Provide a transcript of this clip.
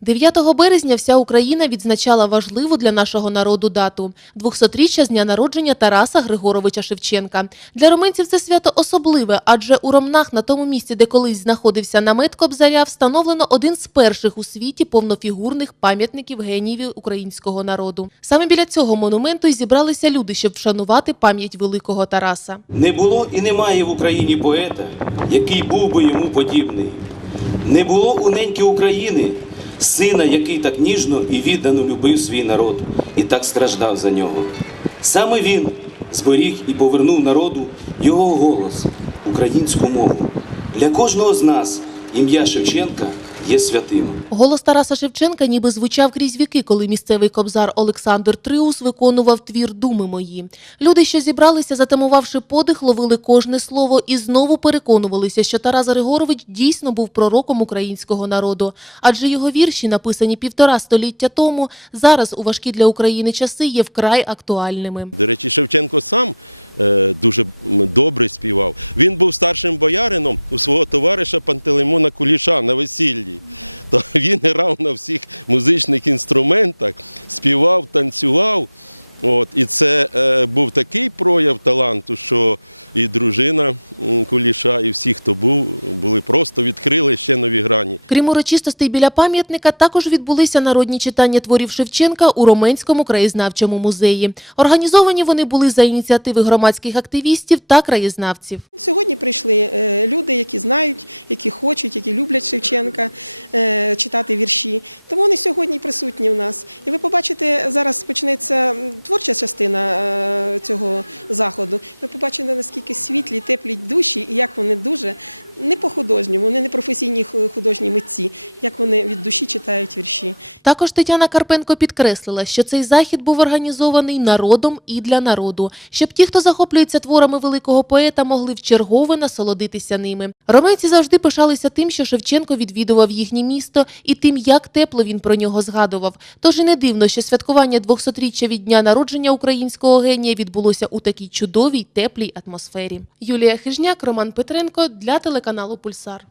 9 березня вся Україна відзначала важливу для нашого народу дату – 200-річчя з дня народження Тараса Григоровича Шевченка. Для романців це свято особливе, адже у Ромнах, на тому місці, де колись знаходився намет Кобзаря, встановлено один з перших у світі повнофігурних пам'ятників геніїв українського народу. Саме біля цього монументу й зібралися люди, щоб вшанувати пам'ять великого Тараса. Не було і немає в Україні поета, який був би йому подібний. Не було у неньки України сина, який так ніжно і віддано любив свій народ і так страждав за нього. Саме він зберіг і повернув народу його голос, українську мову. Для кожного з нас ім'я Шевченка є святим. Голос Тараса Шевченка ніби звучав крізь віки, коли місцевий кобзар Олександр Триус виконував твір Думи мої. Люди, що зібралися, затамувавши подих, ловили кожне слово і знову переконувалися, що Тарас Григорович дійсно був пророком українського народу. Адже його вірші, написані півтора століття тому, зараз у важкі для України часи є вкрай актуальними. Крім урочистостей біля пам'ятника, також відбулися народні читання творів Шевченка у Роменському краєзнавчому музеї. Організовані вони були за ініціативи громадських активістів та краєзнавців. Також Тетяна Карпенко підкреслила, що цей захід був організований народом і для народу, щоб ті, хто захоплюється творами великого поета, могли вчергове насолодитися ними. Ромейці завжди пишалися тим, що Шевченко відвідував їхнє місто і тим, як тепло він про нього згадував. Тож і не дивно, що святкування 200-річчя від дня народження українського генія відбулося у такій чудовій теплій атмосфері. Юлія Хижняк, Роман Петренко для телеканалу Пульсар.